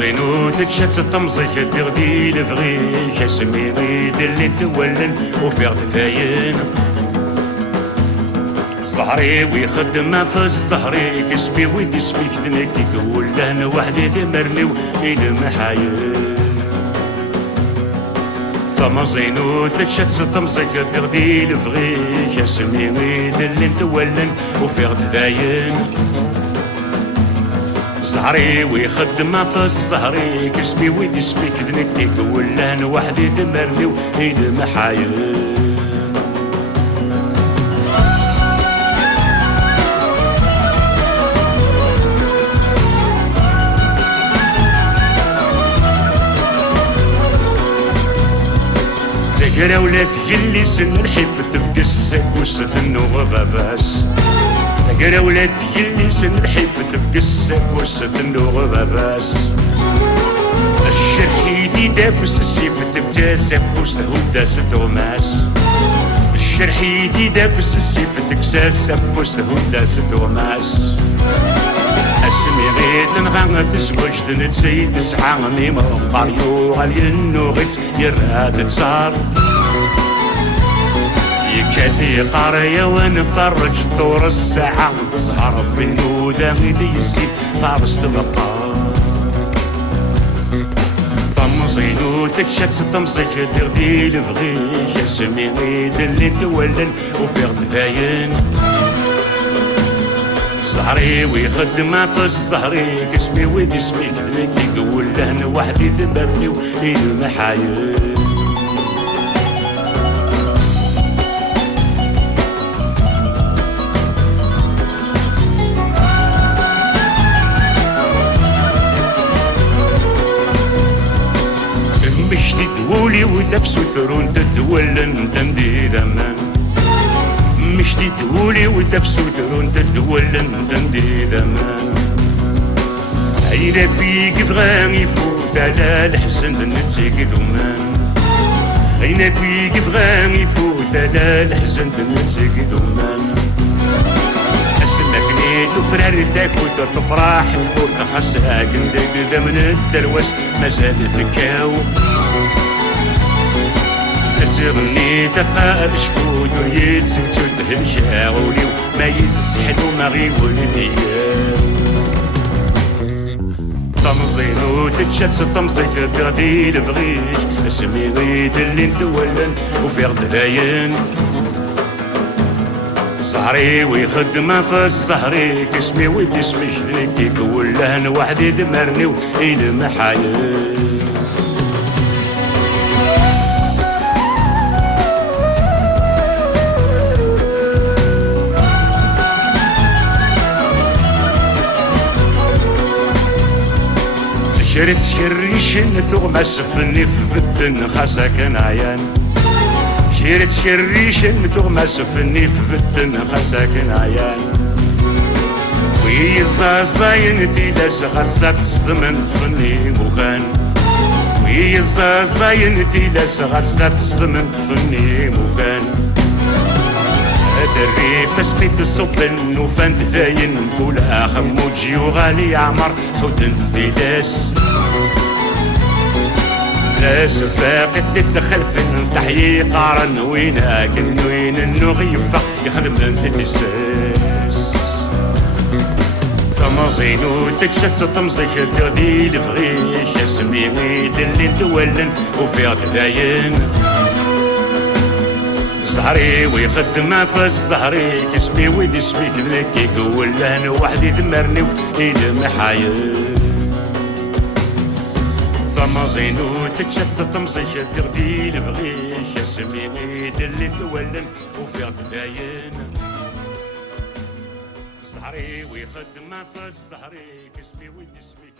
طمزينو تتشات طمزيك الدغدي لفغيك اسمي غيد اللي تولن وفيغ دفاين صهري ويخدم في الصهري كسبي ويدي سميك ذنكي قول لهنا وحدي ذي مرمي وإلى محايل طمزينو تتشات طمزيك الدغدي لفغيك اسمي غيد اللي تولن وفيغ دفاين زهري ويخدم في الزهري كسبي ويدي سميك ذنكي قول لهنا وحدي ذمرني وإلى محايل تقرا ولا تجلي سن الحيف تفقسك وستنو غباباس تقرا ولا تجلي سن الحيف تفقسك وستنو غباباس الشرح يدي داكس السيف تفتاسف وستهو داس تغماس الشرح يدي داكس السيف تكساسف وستهو داس تغماس اسمي غيد نغا تزوج نتسيد تسعى ميما قاريو غالي النوغيت يراد تصار يكاثي قاريا ونفرج طور الساعة تظهر في النودة غيدي يزيد فارس تبقى طمزينو تكشات طمزيك تغدي لفغيك اسمي غيد اللي تولن وفيغ دفاين زهري ويخدم في الزهري كسبي ويدي سميك ذنكي قول لهنا وحدي ذمرني وإلى محايل مشتي تولي وتفسو ثرون تدولن تندي ذمان مشتي تولي وتفسو ثرون تدولن تندي ذمان عينا بيك فغامي فوت على الحزن نتسيق ذمان عينا بيك فغامي فوت على الحزن نتسيق ذمان اسمك نيت وفرار تاكل تفرح تقول تخساك ندق ذا من التلوث مازال ثكاو تسرني تقال شفوت وريد سنتو تهلشا غولي ما يسحل وما غيول ديال طمزينو تتشات طمزيك تغدي لفغيك اسمي غيد اللي نتولن وفيغ دفاين زهري ويخدم في الزهري كسمي ويدي سميك ذنكي قول لهنا وحدي ذمرني وإلى محايل شريت شريشن تغمس فني في بدن خاصة كان عيان شريت شريشن تغمس فني في بدن خاصة كان عيان وي الزازاين تيلا صغر زاد صدمنت فني مكان وي الزازاين تيلا صغر زاد صدمنت فني مكان الريف اسميت الصبن وفانت ثاين نقول اخم وجي وغالي عمر حدن ثلاس لاس فاقد تدخل فن تحيي قارن وينك وين انه غيفق يخدم انت تساس طمزينو تكشات طمزيك تغدي لفغيك اسمي غيد اللي تولن وفيغ دفاين زهري ويخدم في الزهري كسبي ويدي سميك ذنكي قول لهنا وحدي ذمرني وإلى محايل طمزينو تكشات طمزيك تغدي لفغيك اسمي غيد اللي تولن وفيغ دفاين زهري ويخدم في الزهري كسبي ويدي سميك